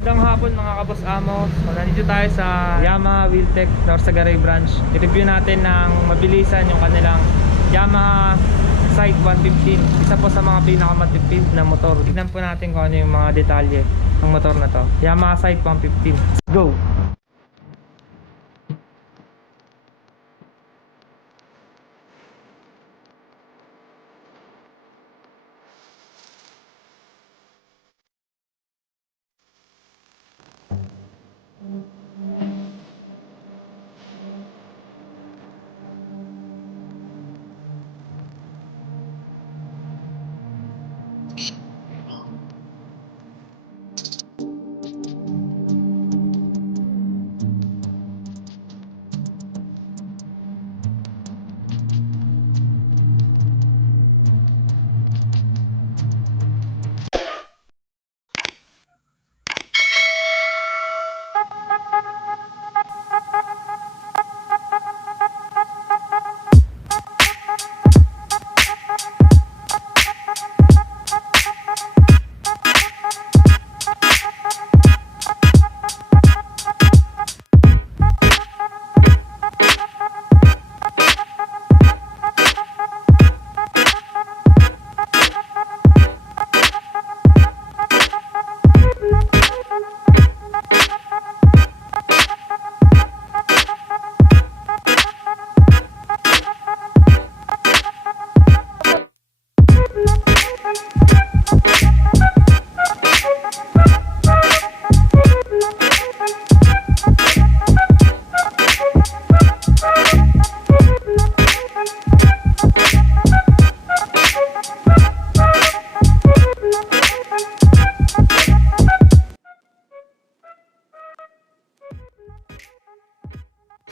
Magandang hapon mga kabos amo. So, nandito tayo sa Yamaha Wheeltech Norsagaray branch. I-review natin ng mabilisan yung kanilang Yamaha Sight 115. Isa po sa mga pinakamatipid na motor. Tignan po natin kung ano yung mga detalye ng motor na to. Yamaha Sight 115. Go!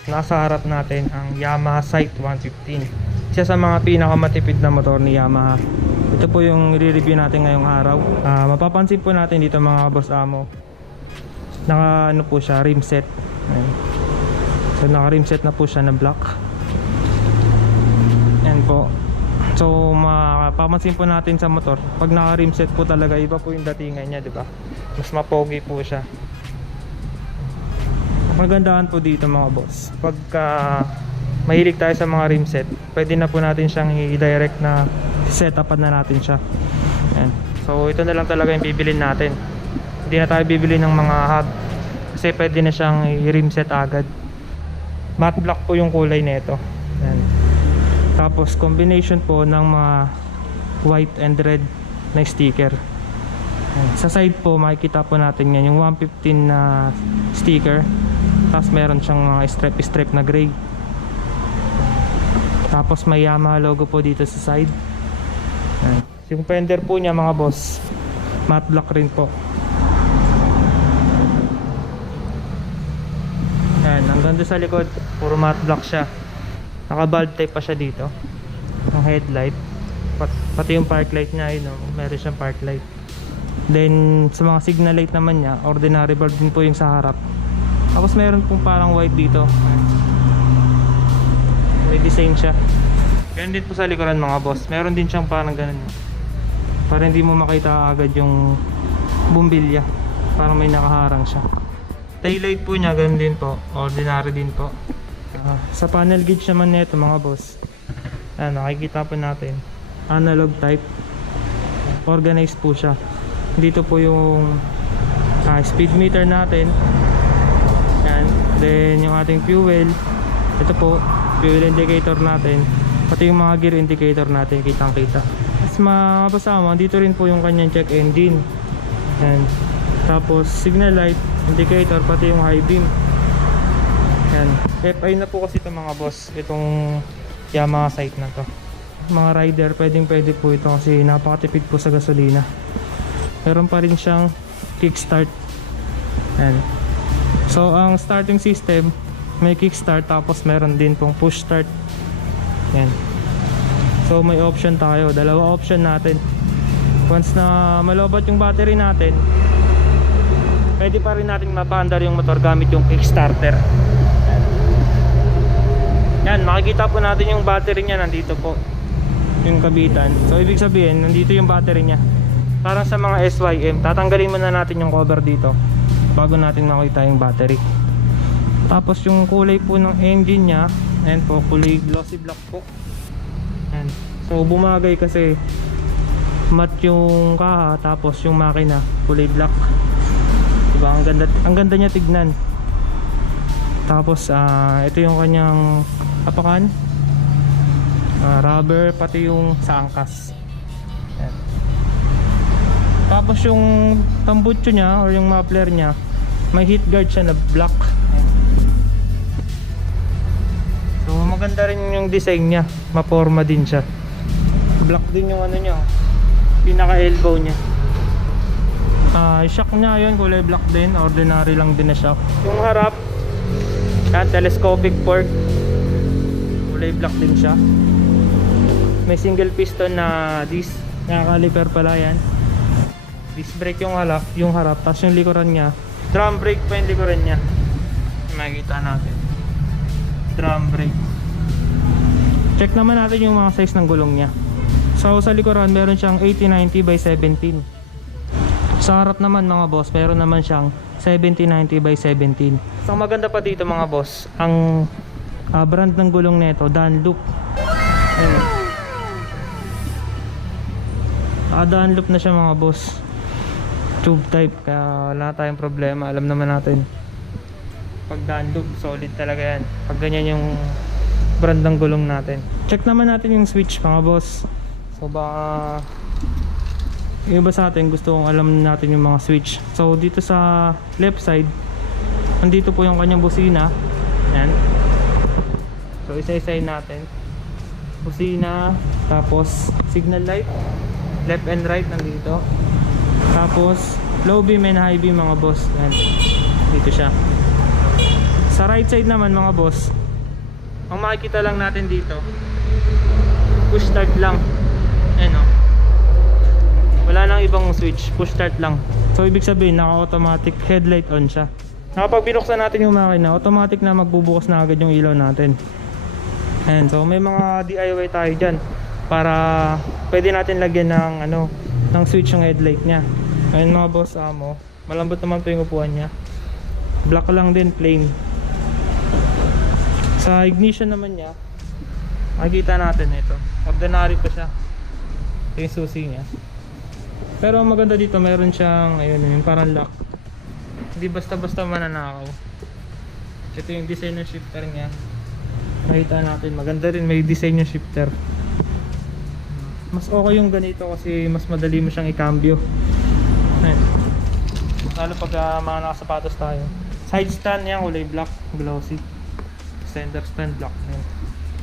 Nasa harap natin ang Yamaha Sight 115. Isa sa mga pinakamatipid na motor ni Yamaha. Ito po yung i-review natin ngayong araw. Mapapansin po natin dito mga boss amo, naka ano po siya, rim set. Ayan. So naka rim set na po siya na black. Ayan po. So mapapansin po natin sa motor, pag naka rim set po talaga, iba po yung datingan niya, di ba? Mas mapogi po siya. Magandahan po dito mga boss, pagka mahilig tayo sa mga rim set, pwede na po natin siyang i-direct na setupan na natin siya. Ayan. So ito na lang talaga yung bibilin natin. Hindi na tayo bibili ng mga hub kasi pwede na siyang i-rim set agad. Matte black po yung kulay nito. Ayan. Tapos combination po ng mga white and red na sticker. Ayan. Sa side po makikita po natin yan yung 115 na sticker. Tapos meron siyang mga stripe na gray. Tapos may Yamaha logo po dito sa side. Ayan. Yung fender po niya mga boss, matte black rin po. Ayan, hanggang doon sa likod puro matte black siya. Naka bulb type pa siya dito. Ang headlight pati yung park light niya, yun, meron siyang park light. Then sa mga signal light naman niya, ordinary bulb din po yung sa harap. Tapos meron pong parang white dito. May design siya. Ganun din po sa likuran mga boss. Meron din siyang parang ganun, para hindi mo makita agad yung bumbilya. Parang may nakaharang siya. Taillight po niya ganun din po. Ordinary din po. Sa panel gauge naman nito mga boss, nakikita po natin analog type. Organized po siya. Dito po yung speed meter natin. Then yung ating fuel, ito po fuel indicator natin, pati yung mga gear indicator natin kitang kita. Mas makapasama dito rin po yung kanyang check engine. Yan. Tapos signal light indicator, pati yung high beam. Yan. FI na po kasi ito mga boss, itong Yamaha Sight na to. Mga rider pwede po ito kasi napakatipid po sa gasolina. Meron pa rin siyang kickstart. Yan. So ang starting system, may kickstart, tapos meron din pong push start. Yan. So may option tayo, dalawa option natin. Once na malobat yung battery natin, pwede pa rin natin mapaandar yung motor gamit yung kickstarter. Yan, makikita po natin yung battery niya, nandito po yung kabitan. So ibig sabihin, nandito yung battery niya. Parang sa mga SYM, tatanggalin muna natin yung cover dito. bago natin makita yung battery. Tapos yung kulay po ng engine nya, ayan po, kulay glossy black po. Ayan. So bumagay kasi matte yung kaha, tapos yung makina kulay black. Diba, ang ganda niya tignan. Tapos ito yung kanyang apakan, rubber, pati yung sa angkas. Ayan. Tapos yung tambutso nya or yung muffler nya, may heat guard siya na black. So maganda rin yung design nya, maporma din siya. Black din yung ano nya, pinaka elbow nya. Shock nya yun, kulay black din, ordinary lang din na shock. Yung harap, telescopic fork, kulay black din siya. May single piston na disc, caliper pala yan. Disc brake yung harap, tapos yung likuran nya, drum brake pa yung likuran nya. Makikita natin, drum brake. Check naman natin yung mga size ng gulong nya. So sa likuran meron siyang 80/90 by 17. Sa harap naman mga boss, meron naman siyang 70/90 by 17. So maganda pa dito mga boss, ang brand ng gulong nito, Dunlop. Dunlop na siya mga boss, tube type, kaya wala tayong problema. Alam naman natin pag Dunlop, solid talaga yan pag ganyan yung brand ng gulong natin. Check naman natin yung switch mga boss. So baka yung iba sa atin gusto kong alam natin yung mga switch. So dito sa left side, andito po yung kanyang busina. Yan. So isa-isahin natin. Busina, tapos signal light, left and right nandito. Tapos low beam and high beam mga boss. Yan. Dito siya. Sa right side naman mga boss, ang makikita lang natin dito, push start lang. Ayan o, wala nang ibang switch, push start lang. So ibig sabihin naka automatic headlight on siya. Kapag binuksan natin yung makina, automatic na magbubukas na agad yung ilaw natin. Ayan, so may mga DIY tayo dyan para pwede natin lagyan ng switch yung headlight nya. Ayan mga boss, malambot naman po yung upuan nya, black lang din, plain. Sa ignition naman nya, makikita natin ito, ordinary pa siya. Ito yung susi nya. Pero maganda dito, meron siyang yung parang lock. Hindi basta-basta mananakaw. Ito yung design ng shifter nya. Makita natin, maganda rin, may design yung shifter. Mas okay yung ganito kasi mas madali mo siyang i-cambio. Ayan. Lalo pag mga nakasapatos tayo. Side stand yan, kulay black, glossy. Center stand black. Ayan.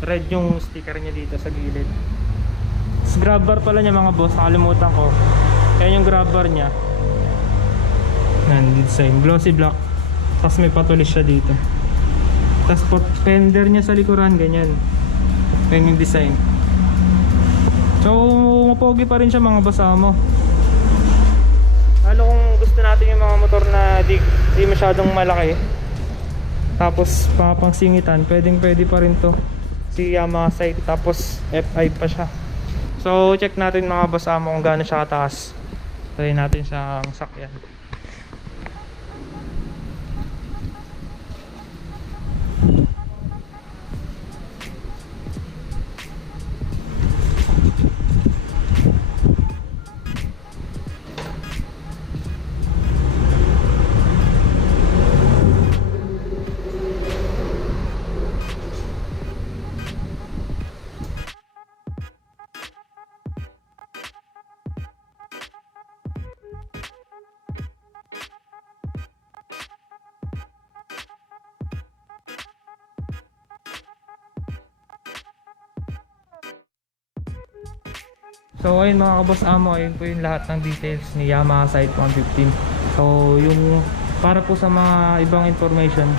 Red yung sticker nya dito sa gilid. Grab bar pala niya mga boss, nakalimutan ko. Yan yung grab bar nya. Yan, design, glossy black. Tapos may patulis siya dito. Tapos fender nya sa likuran, ganyan. Yan yung design. So mapogi pa rin siya mga boss mo. Lalo kung gusto natin yung mga motor na di masyadong malaki, tapos pangsingitan, pwede pa rin to. Si Yamaha side, tapos FI pa siya. So check natin mga boss mo kung gaano siya kataas. Try natin siyang sakyan. So ayun mga kaboss amo, ayun po yung lahat ng details ni Yamaha Sight 115. So yung para po sa mga ibang information,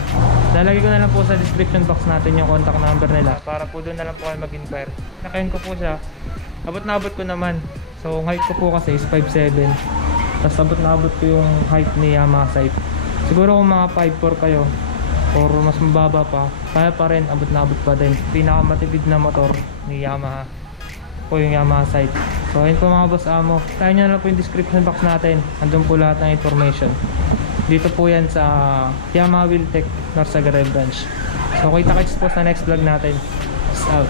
lalagay ko na lang po sa description box natin yung contact number nila para po doon na lang po kayo mag-inquire. Nakain ko po siya, abot na abot ko naman. So ang height ko po kasi is 5'7", tapos abot na abot ko yung height ni Yamaha Sight. Siguro kung mga 5'4" kayo or mas mababa pa, kaya pa rin, abot na abot pa din. Pinakamatipid na motor ni Yamaha po yung Yamaha Sight. So ayun po mga boss amo, tayo nyo na lang po yung description box natin, andun po lahat ng information. Dito po yan sa Yamaha Wheeltech North Sagaray Branch. So kita-kits po sa next vlog natin. Peace out.